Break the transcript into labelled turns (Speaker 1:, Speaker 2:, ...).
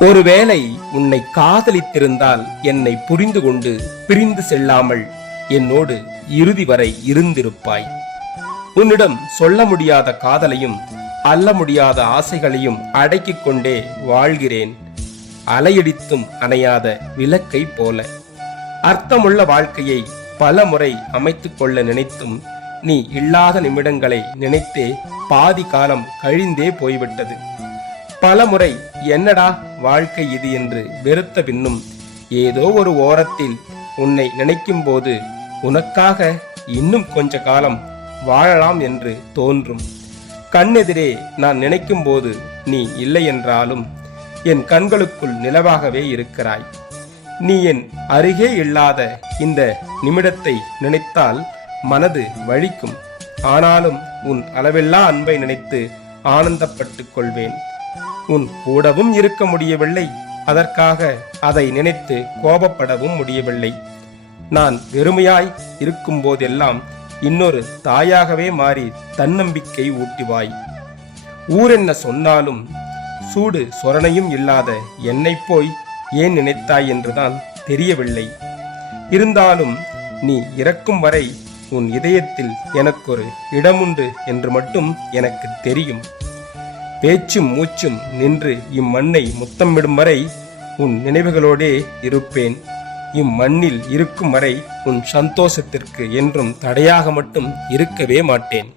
Speaker 1: ஒருவேளை உன்னை காதலித்திருந்தால் என்னை புரிந்து கொண்டு பிரிந்து செல்லாமல் என்னோடு இறுதி வரை இருந்திருப்பாய். உன்னிடம் சொல்ல முடியாத காதலையும் அல்ல முடியாத ஆசைகளையும் அடக்கிக் கொண்டே வாழ்கிறேன். அலையடித்தும் அணையாத விளக்கை போல. அர்த்தமுள்ள வாழ்க்கையை பல முறை அமைத்து கொள்ள நினைத்தும் நீ இல்லாத நிமிடங்களை நினைத்தே பாதி காலம் கழிந்தே போய்விட்டது. பல முறை என்னடா வாழ்க்கை இது என்று வெறுத்த பின்னும் ஏதோ ஒரு ஓரத்தில் உன்னை நினைக்கும் போது உனக்காக இன்னும் கொஞ்ச காலம் வாழலாம் என்று தோன்றும். கண்ணெதிரே நான் நினைக்கும் போது நீ இல்லை என்றாலும் என் கண்களுக்குள் நிலவாகவே இருக்கிறாய். நீ என் அருகே இல்லாத இந்த நிமிடத்தை நினைத்தால் மனது வழிக்கும் ஆனாலும் உன் அளவில்லா அன்பை நினைத்து ஆனந்தப்பட்டுக் கொள்வேன். உன் கூடவும் இருக்க முடியவில்லை. அதற்காக அதை நினைத்து கோபப்படவும் முடியவில்லை. நான் வெறுமையாய் இருக்கும் போதெல்லாம் இன்னொரு தாயாகவே மாறி தன்னம்பிக்கை ஊட்டிவாய். ஊரென்ன சொன்னாலும் சூடு சொரணையும் இல்லாத என்னை போய் ஏன் நினைத்தாய் என்றுதான் தெரியவில்லை. இருந்தாலும் நீ இறக்கும் வரை உன் இதயத்தில் எனக்கொரு இடமுண்டு என்று மட்டும் எனக்கு தெரியும். பேச்சும் மூச்சும் நின்று இம்மண்ணை முத்தமிடும் வரை உன் நினைவுகளோடே இருப்பேன். இம்மண்ணில் இருக்கும் வரை உன் சந்தோஷத்திற்கு என்றும் தடையாக மட்டும் இருக்கவே மாட்டேன்.